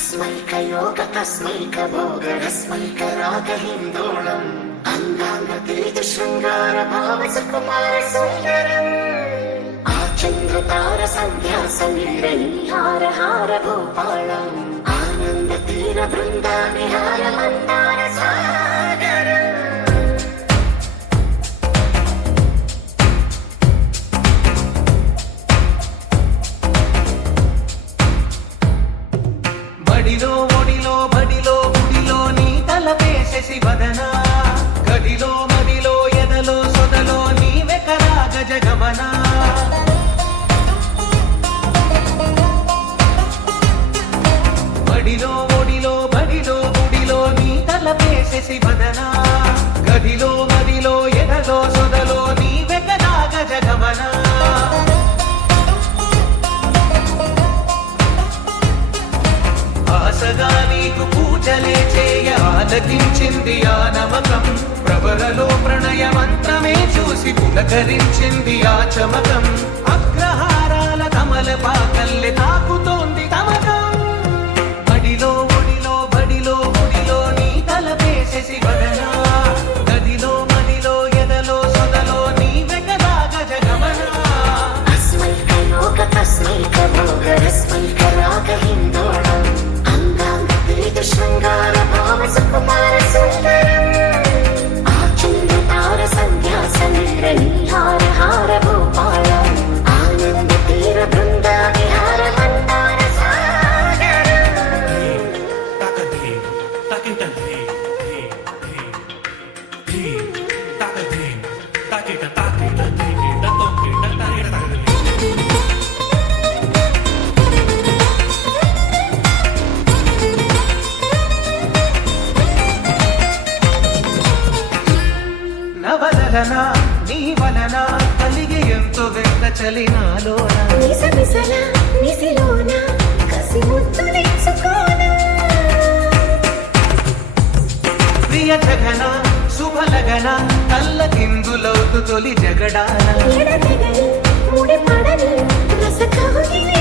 तस्मैकयोगतस्मैकभोगरस्मैकरागहिन्दोळम् अङ्गाङ्गतेजशृङ्गारभावसकुमारसुन्दरम् आचन्द्रतारसन्ध्यासमीरनीहार भूपालम् आनन्दतीरबृन्दानिहार मन्दारसागरम् బడిలో ఒడిలో బడిలో గుడిలో నీ తలపేసేసి వదనా గదిలో మదిలో ఎదలో సొదలో నీవెకరా గజగమనా బడిలో ఒడిలో బడిలో గుడిలో నీ తలపేసేసి వదనా గదిలో మదిలో ఎదలో సొదలో నీవెకరా గజగమనా ఆశగా నీకు పూజలే చేయ ఆలకించింది ఆ నమకం ప్రవరలో ప్రణయ మంత్రమే చూసి పులకరించింది ఆ చమకం అగ్రహారాల కమల పాకల్లె తాకుతోంది తమకం బడిలో ఒడిలో బడిలో గుడిలో నీ తలపేసేసి వదనా గదిలో మదిలో ఎదలో సొదలో నీవెకరా గజగమనా तस्मैकभोगरस्मैकरागहिन्दोळम् अङ्गाङ्गतेजशृङ्गारभावसकुमारसुन्दरम् आचन्द्रतारसन्ध्यासमीरनीहार भूपालम् आनन्दतीरबृन्दाविहार నవదలన నీ వలన కలిగి ఎంతో వెంట చలినాలోన మిసమిసల మిసిలోన కసి ముద్దులిచ్చుకోన ప్రియ జగన శుభలగన కళ్ళ కిందులవుతు తొలి జగడాన ఎడతెగని ముడిపడని రసకవుగిని